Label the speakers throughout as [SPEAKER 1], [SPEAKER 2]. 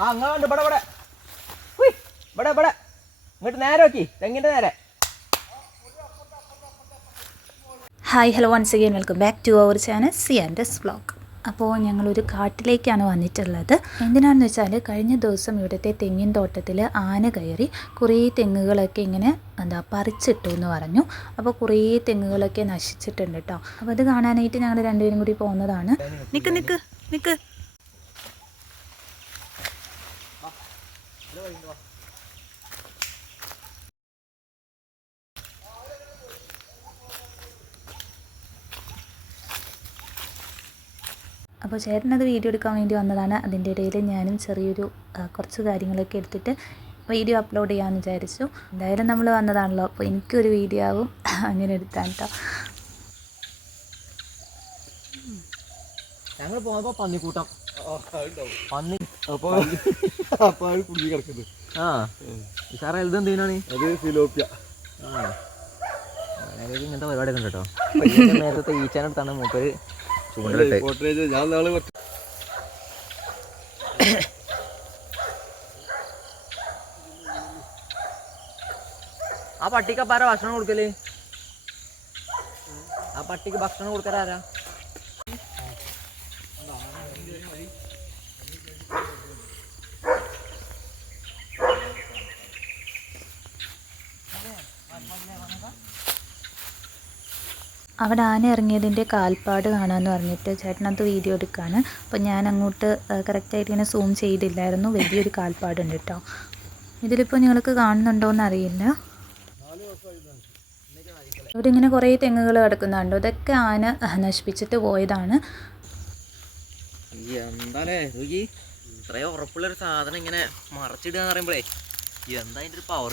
[SPEAKER 1] ആ അങ്ങോട്ട് ഇവിടെ ഇവിടെ. ഉയ്, ഇവിടെ ഇവിടെ. ഇങ്ങോട്ട് നേരെ നോക്കി തെങ്ങിന്റെ നേരെ.
[SPEAKER 2] Hi hello once again welcome back to our channel C and S vlog അപ്പോൾ ഞങ്ങളൊരു കാട്ടിലേക്കാണ് വന്നിട്ടുള്ളത്. എന്തിനാണെന്ന് വെച്ചാൽ കഴിഞ്ഞ ദിവസം ഇവിടുത്തെ തെങ്ങിൻ തോട്ടത്തിൽ ആന കയറി കുറേ തെങ്ങുകളൊക്കെ ഇങ്ങനെ എന്താ പറിച്ചിട്ടു എന്ന് പറഞ്ഞു. അപ്പോൾ കുറേ തെങ്ങുകളൊക്കെ നശിച്ചിട്ടുണ്ട് കേട്ടോ അപ്പോൾ അത് കാണാനായിട്ട് ഞങ്ങൾ രണ്ടുപേരും കൂടി പോകുന്നതാണ് നിക്ക് നിക്ക് നിക്ക്. അപ്പോൾ ചേട്ടനത് വീഡിയോ എടുക്കാൻ വേണ്ടി വന്നതാണ്. അതിന്റെ ഇടയിൽ ഞാനും ചെറിയൊരു കുറച്ച് കാര്യങ്ങളൊക്കെ എടുത്തിട്ട് വീഡിയോ അപ്ലോഡ് ചെയ്യാമെന്ന് വിചാരിച്ചു. എന്തായാലും നമ്മൾ വന്നതാണല്ലോ. അപ്പോൾ എനിക്കൊരു വീഡിയോ ആവും. അങ്ങനെ എടുത്താൽ കേട്ടോ
[SPEAKER 1] ഞങ്ങൾ പോകുമ്പോൾ പന്നിക്കൂട്ടം. പന്നി.
[SPEAKER 3] അപ്പോൾ അപ്പൊ അത് കുടുങ്ങി കിടക്കുന്നത്
[SPEAKER 1] ആ. സാറേ ഇത് എന്തിനാണ്
[SPEAKER 3] അത്
[SPEAKER 1] ആ. ഇങ്ങനത്തെ പരിപാടിയൊക്കെ ഉണ്ട് കേട്ടോ നേരത്തെ ഈച്ചാനെടുത്താണ് മൂപ്പര് ചൂണ്ടലിട്ട്
[SPEAKER 3] കോട്ടേജ് ഞാൻ നാളെ കുറച്ച്
[SPEAKER 1] ആ പട്ടിക്ക് അപ്പാരാ ഭക്ഷണം കൊടുക്കല് ആ പട്ടിക്ക് ഭക്ഷണം കൊടുക്കാരാ
[SPEAKER 2] അവിടെ ആന ഇറങ്ങിയതിന്റെ കാൽപ്പാട് കാണാമെന്ന് പറഞ്ഞിട്ട് ചേട്ടനത് വീഡിയോ എടുക്കുകയാണ് അപ്പോൾ ഞാൻ അങ്ങോട്ട് കറക്റ്റായിട്ട് ഇങ്ങനെ സൂം ചെയ്തില്ലായിരുന്നു. വലിയൊരു കാൽപ്പാടുണ്ട് കേട്ടോ. ഇതിലിപ്പോൾ നിങ്ങൾക്ക് കാണുന്നുണ്ടോ എന്നറിയില്ല. ഇവിടെ ഇങ്ങനെ കുറേ തെങ്ങുകൾ കിടക്കുന്നുണ്ടോ. ഇതൊക്കെ ആന നശിപ്പിച്ചിട്ട് പോയതാണ്.
[SPEAKER 1] സാധനം ഇങ്ങനെ മറച്ചിടുക എന്ന് പറയുമ്പോഴേ എന്താ അതിന്റെ ഒരു പവർ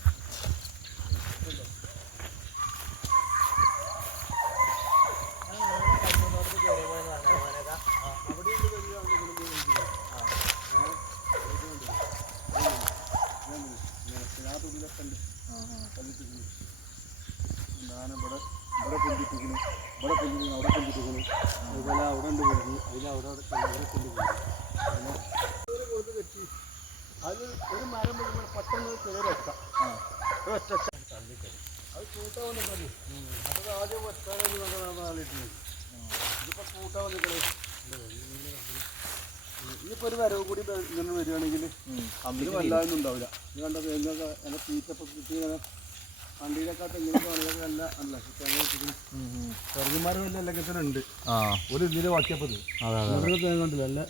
[SPEAKER 3] ഞാൻ ഇവിടെ ഇവിടെ കൊണ്ടിട്ടിരിക്കുന്നു ഇവിടെ കൊണ്ടിരിക്കുന്നു അവിടെ കൊണ്ടിട്ടിരിക്കുന്നു അതുപോലെ അവിടെ ഉണ്ട് കൊണ്ടു അതിൽ അവിടെ അവിടെ അവിടെ കൊണ്ടുപോകുന്നു അങ്ങനെ കൊടുത്ത് കെട്ടി അത് ഒരു മരം മുഴുവൻ പെട്ടെന്ന് ചെറിയ ഒറ്റ ഒറ്റ അത് കൂട്ടാൻ വന്നു കളി അത് ആദ്യം ഒറ്റാണെന്ന് കണ്ടതാണ് ആളിട്ടുണ്ട് ഇതിപ്പോ കൂട്ടാൻ വന്നു കളി ഇനിയിപ്പോ ഒരു വരവ് കൂടി ഇങ്ങനെ വരികയാണെങ്കിൽ വല്ലാതൊന്നും ഉണ്ടാവില്ല. ഇത് കണ്ട തേങ്ങൊക്കെ നല്ല തീറ്റപ്പം കിട്ടി ഇങ്ങനെ വണ്ടിയിലൊക്കെ തെങ്ങിനൊക്കെ വണ്ടിയിലൊക്കെ നല്ല അല്ല എല്ലാത്തിനും ഉണ്ട്.
[SPEAKER 1] ആ.
[SPEAKER 3] ഒരു ഇതിൽ
[SPEAKER 1] വാക്കിയപ്പത്.
[SPEAKER 3] തേങ്ങ ഉണ്ടല്ലോ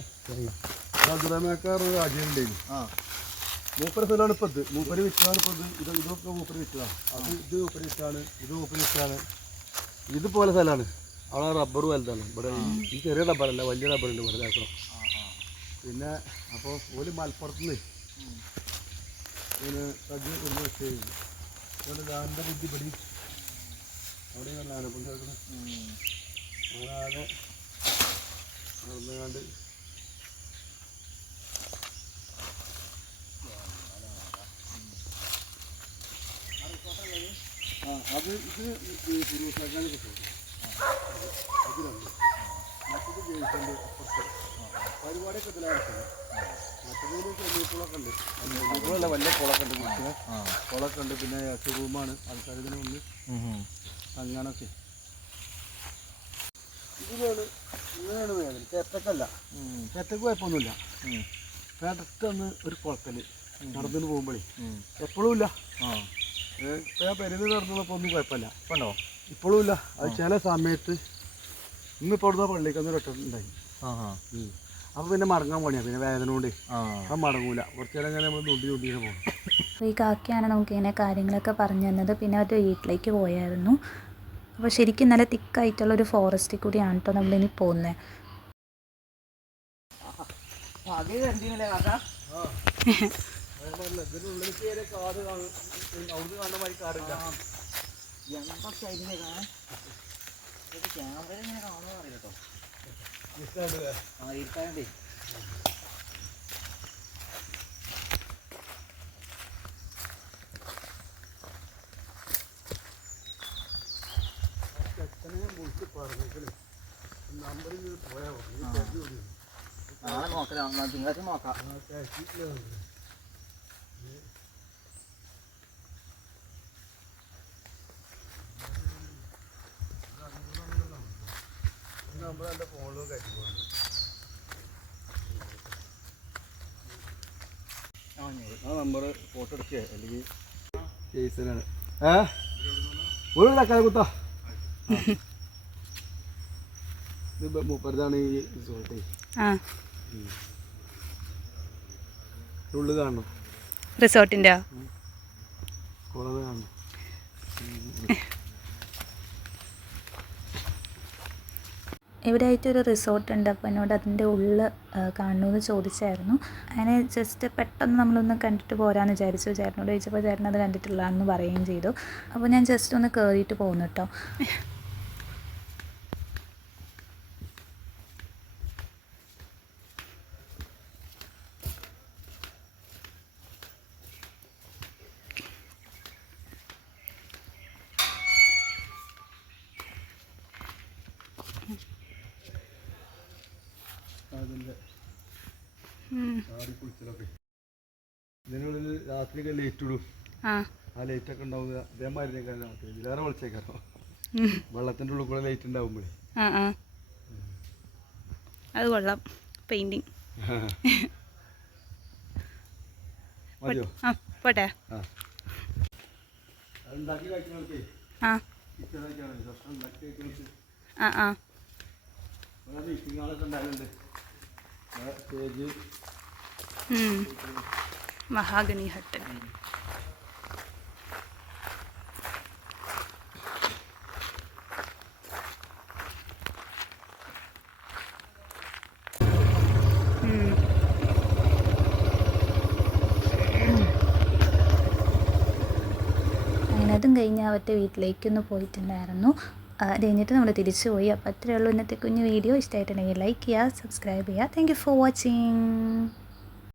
[SPEAKER 3] അബ്ദുറഹ്മാക്കാർ അജയുണ്ടായിരുന്നു
[SPEAKER 1] ആ.
[SPEAKER 3] മൂപ്പര സ്ഥലമാണ് ഇപ്പൊ ഇത് മൂപ്പര് വിറ്റാണ് ഇപ്പൊ ഇത് ഇത് ഇതൊക്കെ മൂപ്പര് വിറ്റതാണ്. അത് ഇത് മൂപ്പര് വിറ്റാണ് ഇത് മൂപ്പര് വിറ്റാണ്. ഇതുപോലെ സ്ഥലമാണ്. അവിടെ റബ്ബർ വലുതാണ്. ഇവിടെ ഈ- ചെറിയ റബ്ബറല്ല വലിയ റബ്ബറുണ്ട് ഇവിടെ കേൾക്കണം പിന്നെ അപ്പോൾ ഓൽ മലപ്പുറത്ത് നിന്ന് പിന്നെ സജ്ജി ഒന്ന് വെച്ച് അതുകൊണ്ട് ഗാന്ധിന്റെ ബുദ്ധി പടി. അവിടെ നല്ല ആനപ്പം കേൾക്കണം ആ അത് ഇത് ഈ പുരുഷാക്കാണ് കിട്ടും അതിലുണ്ട് മറ്റത് ജയിച്ചുണ്ട് അപ്പുറത്ത് പരിപാടിയൊക്കെ ഇതിലാണ് ഉണ്ട് ചെമ്മീപ്പുളല്ല വലിയ കുളമൊക്കെ ഉണ്ട് കുളിക്കുന്ന കുളമൊക്കെ ഉണ്ട് പിന്നെ റൂമാണ് ആൾക്കാർ ഇതിന് വന്ന് അങ്ങനൊക്കെ ഇതിലാണ് ഇങ്ങനെയാണ് വേദന ചേട്ടക്കല്ല ചേട്ടക്ക് കുഴപ്പമൊന്നുമില്ല പേട്ടന്ന് ഒരു കുളക്കൽ നടന്നിന് പോകുമ്പോഴേ എപ്പോഴും ഇല്ല പെരുന്ന് നടന്നപ്പോൾ ഒന്നും കുഴപ്പമില്ല
[SPEAKER 1] ഉണ്ടോ
[SPEAKER 3] ഇപ്പോഴും ഇല്ല അത് ചില സമയത്ത് ഇന്നിപ്പോൾ പള്ളിക്ക് ഒന്ന്
[SPEAKER 1] ആ
[SPEAKER 3] അപ്പോൾ പിന്നെ മടങ്ങാൻ പണിയാണ് പിന്നെ വേദന കൊണ്ട്
[SPEAKER 1] ആ.
[SPEAKER 3] അത് മടങ്ങൂല. കുറച്ച് നേരം ഇങ്ങനെ നമ്മൾ നുണ്ടി നുണ്ടി ഇങ്ങനെ പോകും
[SPEAKER 2] അപ്പോൾ ഈ കാക്കയാണ് നമുക്ക് ഇങ്ങനെ കാര്യങ്ങളൊക്കെ പറഞ്ഞു തന്നത്. പിന്നെ അവരുടെ വീട്ടിലേക്ക് പോയായിരുന്നു. അപ്പോൾ ശരിക്കും നല്ല തിക്കായിട്ടുള്ള ഒരു ഫോറസ്റ്റിൽ കൂടിയാണ് കേട്ടോ നമ്മളിനി പോകുന്നത്
[SPEAKER 3] കാട് കാണും. അവിടുന്ന് കാണുന്ന മാതിരി കാടില്ല.
[SPEAKER 1] എന്താ ശൈലിനെ കാണാൻ ക്യാമറ ഇങ്ങനെ കാണുമെന്ന് അറിയില്ല കേട്ടോ. ആ
[SPEAKER 3] പറഞ്ഞേക്കണേ
[SPEAKER 1] നാളെ നോക്കാം തിങ്കളാഴ്ച നോക്കാം.
[SPEAKER 3] ആ നമ്പർ ഫോട്ടോ എടുക്കുക അല്ലെങ്കിൽ ജെയ്സനാണ് ഏ? ഒരു തക്കാളി കുത്താ? ഇത് മൂപ്പരതാണ് ഈ റിസോർട്ട്
[SPEAKER 2] ആ.
[SPEAKER 3] ഉള്ളു കാണണം. റിസോർട്ടിന്റെ കാണണം.
[SPEAKER 2] ഇവിടെ ആയിട്ടൊരു റിസോർട്ട് ഉണ്ട് അപ്പോൾ എന്നോട് അതിന്റെ ഉള്ളിൽ കാണണമെന്ന് ചോദിച്ചായിരുന്നു. അങ്ങനെ ജസ്റ്റ് പെട്ടെന്ന് നമ്മളൊന്ന് കണ്ടിട്ട് പോരാന്ന് വിചാരിച്ചു. ചേട്ടനോട് ചോദിച്ചപ്പോൾ ചേട്ടൻ അത് കണ്ടിട്ടില്ലാന്ന് പറയുകയും ചെയ്തു. അപ്പോൾ ഞാൻ ജസ്റ്റ് ഒന്ന് കയറിയിട്ട് പോകുന്നു കേട്ടോ
[SPEAKER 3] അതിന്റെ ചാടി കുളിച്ചലൊക്കെ ഇതിനുള്ളിൽ രാത്രിയൊക്കെ ലൈറ്റ് ഇടും.
[SPEAKER 2] ആ.
[SPEAKER 3] ലൈറ്റ് ഒക്കെ ഉണ്ടാവുക അതേമാതിരി രാത്രി ഇതിലേറെ വിളിച്ചേക്കാരോ. വെള്ളത്തിന്റെ ഉള്ളിൽ കൂടെ ലൈറ്റ് ഉണ്ടാവുമ്പോഴേ
[SPEAKER 2] അത് കൊള്ളാം. പെയിന്റിങ്
[SPEAKER 3] മതിയോ?
[SPEAKER 2] പോട്ടെ.
[SPEAKER 3] ആ.
[SPEAKER 2] ആ. ആ മഹാഗണി ഹട്ട് അതും കഴിഞ്ഞ് അവരുടെ വീട്ടിലേക്കൊന്ന് പോയിട്ടുണ്ടായിരുന്നു. അത് കഴിഞ്ഞിട്ട് നമ്മൾ തിരിച്ചു പോയി. അപ്പോൾ അത്രയേ ഉള്ളൂ ഇന്നത്തെ കുഞ്ഞു വീഡിയോ. ഇഷ്ടമായിട്ടുണ്ടെങ്കിൽ ലൈക്ക് ചെയ്യുക സബ്സ്ക്രൈബ് ചെയ്യുക. Thank you for watching